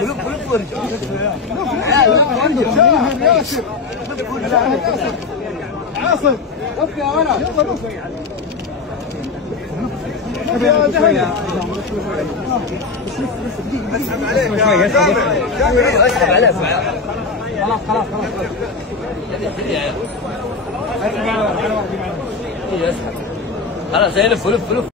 لف وارجع. عاصم لف يا ولد. اسحب عليك يا جامع، اسحب عليك. خلاص خلاص يلف ولف.